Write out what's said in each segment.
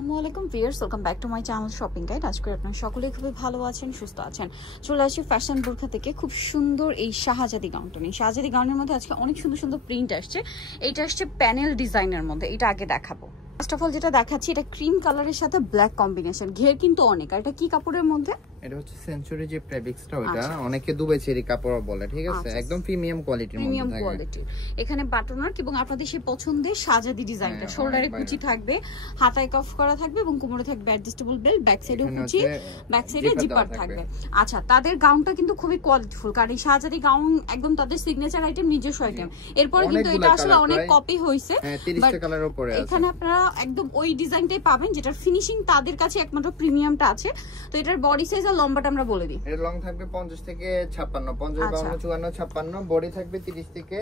আসসালামু আলাইকুম viewers, welcome back to my channel shopping guide. আজকে আপনারা সকলেই খুবই ভালো আছেন, সুস্থ আছেন। চলে আসি ফ্যাশন বোরখা থেকে খুব সুন্দর এই শাহজাদি গাউনটা নিয়ে। শাহজাদি গাউনের মধ্যে আজকে অনেক সুন্দর সুন্দর প্রিন্ট আসছে। এইটা আসছে প্যানেল ডিজাইনের মধ্যে, এটা আগে দেখাবো। ফার্স্ট অফ অল যেটা দেখাচ্ছি, এটা ক্রিম কালারের সাথে ব্ল্যাক কম্বিনেশন, ঘের কিন্তু অনেক। আর এটা কি কাপড়ের মধ্যে? এটা হচ্ছে সেঞ্চুরি যে ফেব্রিক্সটা, ওটা অনেকে দুবাই চেরি কাপড় বলে, ঠিক আছে? একদম প্রিমিয়াম কোয়ালিটির মধ্যে, প্রিমিয়াম কোয়ালিটির। এখানে বাটন ওয়ার্ক এবং আপনাদের সেই পছন্দের শাহজাদি ডিজাইনটা, শোল্ডারে কুচি থাকবে, হাতায় কফ করা থাকবে এবং কোমরে থাকবে অ্যাডজাস্টেবল বেল্ট, ব্যাক সাইডেও কুচি, ব্যাক সাইডে জিপার থাকবে। আচ্ছা, তাদের গাউনটা কিন্তু খুবই কোয়ালিটিফুল, কারণ এই শাহজাদি গাউন একদম তাদের সিগনেচার আইটেম, নিজস্ব আইটেম। এরপর কিন্তু এটা আসলে অনেক কপি হইছে, 30টা কালার উপরে আছে। এখানে আপনারা একদম ওই ডিজাইনটাই পাবেন যেটার ফিনিশিং তাদের কাছে একমাত্র প্রিমিয়ামটা আছে। তো এটার বডি সাইজ আর লম্বাটা আমরা বলে দিই। এর লং থাকবে 50 থেকে 56, 50, 52, 54, 56, বডি থাকবে 30 থেকে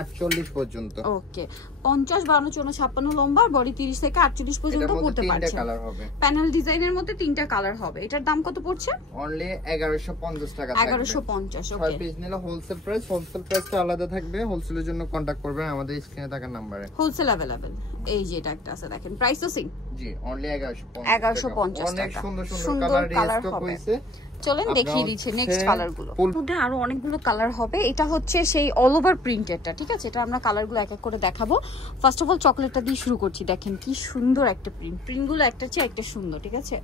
48 পর্যন্ত। ওকে, 50, 52, 54, 56 লম্বা, বডি 30 থেকে 48 পর্যন্ত পড়তে পারছে। তিনটা কালার হবে, প্যানেল ডিজাইনের মধ্যে তিনটা কালার হবে। এটার দাম কত পড়ছে? অনলি 1150 টাকা থাকবে। 1150। ওকে, 6 পিস নিলে হোলসেল প্রাইস, হোলসেল প্রাইসটা আলাদা থাকবে। হোলসেলের জন্য কন্টাক্ট করবেন আমাদের স্ক্রিনে থাকা নম্বরে। Wholesale available. এই যে এটা একটা আছে, দেখেন প্রাইস তো সেম। জি, অনলি 1150 টাকা। অনেক সুন্দর সুন্দর কালার স্টক হইছে। চলেন দেখিয়ে দিচ্ছি নেক্সট কালারগুলো। মধ্যে আরো অনেকগুলো কালার হবে। এটা হচ্ছে সেই অল ওভার প্রিন্টেডটা, ঠিক আছে? এটা আমরা কালারগুলো এক এক করে দেখাবো। ফার্স্ট অফ অল চকলেটটা দিয়ে শুরু করছি। দেখেন কি সুন্দর একটা প্রিন্ট, প্রিন্টগুলো একটা চেয়ে একটা সুন্দর, ঠিক আছে?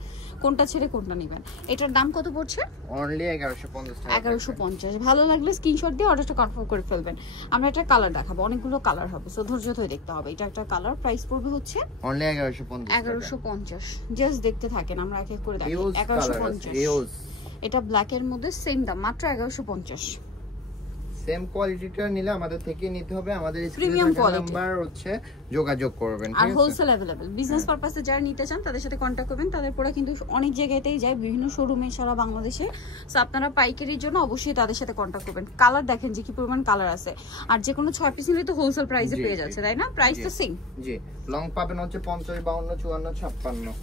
কোনটা ছেড়ে কোনটা নেবেন? এটার দাম কত পড়ছে? অনলি 1150 টাকা। 1150। ভালো লাগলে স্ক্রিনশট দিয়ে অর্ডারটা কনফার্ম করে ফেলবেন। আমরা একটা কালার দেখাবো, অনেকগুলো কালার হবে, সো ধৈর্য ধরে দেখতে হবে। এটা একটা কালার, প্রাইস পড়বে হচ্ছে অনলি 1150। 1150। জাস্ট দেখতে থাকেন, আমরা এক এক করে দেখাই। 1150। এটা ব্ল্যাক এর মধ্যে সেম দাম, মাত্র 1150। সেম কোয়ালিটিটা নিলে আমাদের থেকে নিতে হবে, আমাদের প্রিমিয়াম কোয়ালিটি নাম্বার হচ্ছে যোগাযোগ করবেন, ঠিক আছে? আর হোলসেল अवेलेबल। বিজনেস পারপাসে যারা নিতে চান তাদের সাথে কন্টাক্ট করবেন। তাদের পরে কিন্তু অনেক জায়গাতেই যায়, বিভিন্ন শোরুমে সারা বাংলাদেশে। সো আপনারা পাইকারির জন্য অবশ্যই তাদের সাথে কন্টাক্ট করবেন। কালার দেখেন যে কি পরিমাণ কালার আছে, আর যে কোনো 6 পিস নিলে তো হোলসেল প্রাইসে পেয়ে যাচ্ছে, তাই না? প্রাইস তো সেম। জি, লং পাবেন হচ্ছে 50, 52, 54, 56।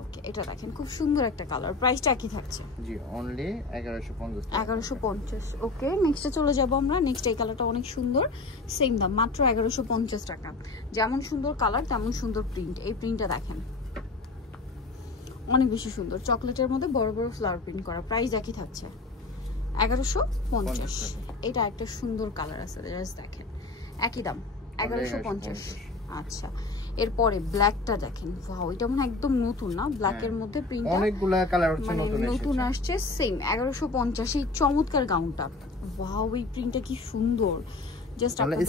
ওকে, এটা দেখেন খুব সুন্দর একটা কালার, প্রাইসটা কি থাকছে? জি, অনলি 1150 টাকা। 1150। ওকে, নেক্সটে চলে যাব আমরা। নেক্সট এই কালারটা অনেক সুন্দর, সেম দাম, মাত্র 1150 টাকা। যেমন সুন্দর কালার তেমন সুন্দর প্রিন্ট। এই প্রিন্টটা দেখেন অনেক বেশি সুন্দর, চকলেটের মধ্যে বড় বড় ফ্লাওয়ার প্রিন্ট করা। প্রাইস একই থাকছে 1150। এটা একটা সুন্দর কালার আছে, জাস্ট দেখেন একই দাম 1150। আচ্ছা, এরপরে ব্ল্যাকটা দেখেন, ওয়াও, এটা মনে একদম নতুন না? ব্ল্যাকের মধ্যে প্রিন্ট অনেকগুলা কালার হচ্ছে নতুন আসছে, সেম 1150। এই চমৎকার গাউনটা, ওয়াও, এই প্রিন্টটা কি সুন্দর। জাস্ট আপনাদের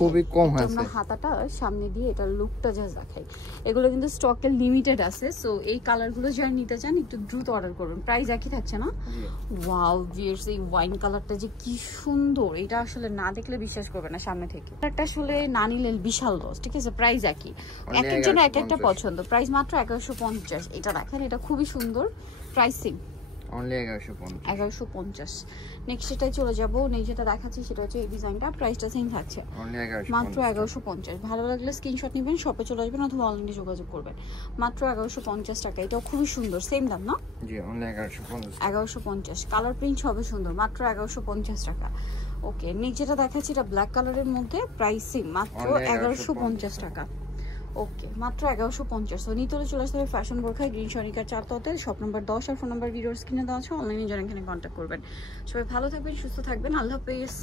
খুবই কম আছে। আমরা হাতাটা সামনে দিয়ে এটা লুকটা জাস্ট দেখাই। এগুলো কিন্তু স্টকে লিমিটেড আছে, সো এই কালারগুলো যারা নিতে চান একটু দ্রুত অর্ডার করবেন। প্রাইস একই থাকছে না? ওয়াও ভিউয়ার্স, এই ওয়াইন কালারটা যে কি সুন্দর, এটা আসলে না দেখলে বিশ্বাস করবে না সামনে থেকে। এটা আসলে না নিলে বিশাল লস, ঠিক আছে? প্রাইস একই, এক একজন এক একটা পছন্দ। প্রাইস মাত্র 1150। এটা দেখেন, এটা খুবই সুন্দর, প্রাইস সেম অনলি 1150। 1150। নেক্সট এটাই চলে যাব। নেক্সট যেটা দেখাচ্ছি সেটা হচ্ছে এই ডিজাইনটা, প্রাইসটা সেম থাকছে অনলি 1150, মাত্র 1150। ভালো লাগলে স্ক্রিনশট নেবেন, শপে চলে আসবেন অথবা অনলাইনে যোগাযোগ করবেন। মাত্র 1150 টাকা। এটাও খুবই সুন্দর, সেম দাম না? জি, অনলি 1150। 1150। কালার প্রিন্ট সবই সুন্দর, মাত্র 1150 টাকা। ওকে, নেক্সট যেটা দেখাচ্ছি এটা ব্ল্যাক কালারের মধ্যে, প্রাইস সেম, মাত্র 1150 টাকা। ওকে, মাত্র 1150। সো নিতে হলে চলে আসতে হবে ফ্যাশন বোরখায়, গ্রিন সনিকার 4 তলাতে, শপ নাম্বার 10 আর ফোন নাম্বার ভিডিওর স্ক্রিনে দেওয়া আছে। অনলাইনে যারা এখানে কন্ট্যাক্ট করবেন। সবাই ভালো থাকবেন, সুস্থ থাকবেন, আল্লাহ হাফেজ।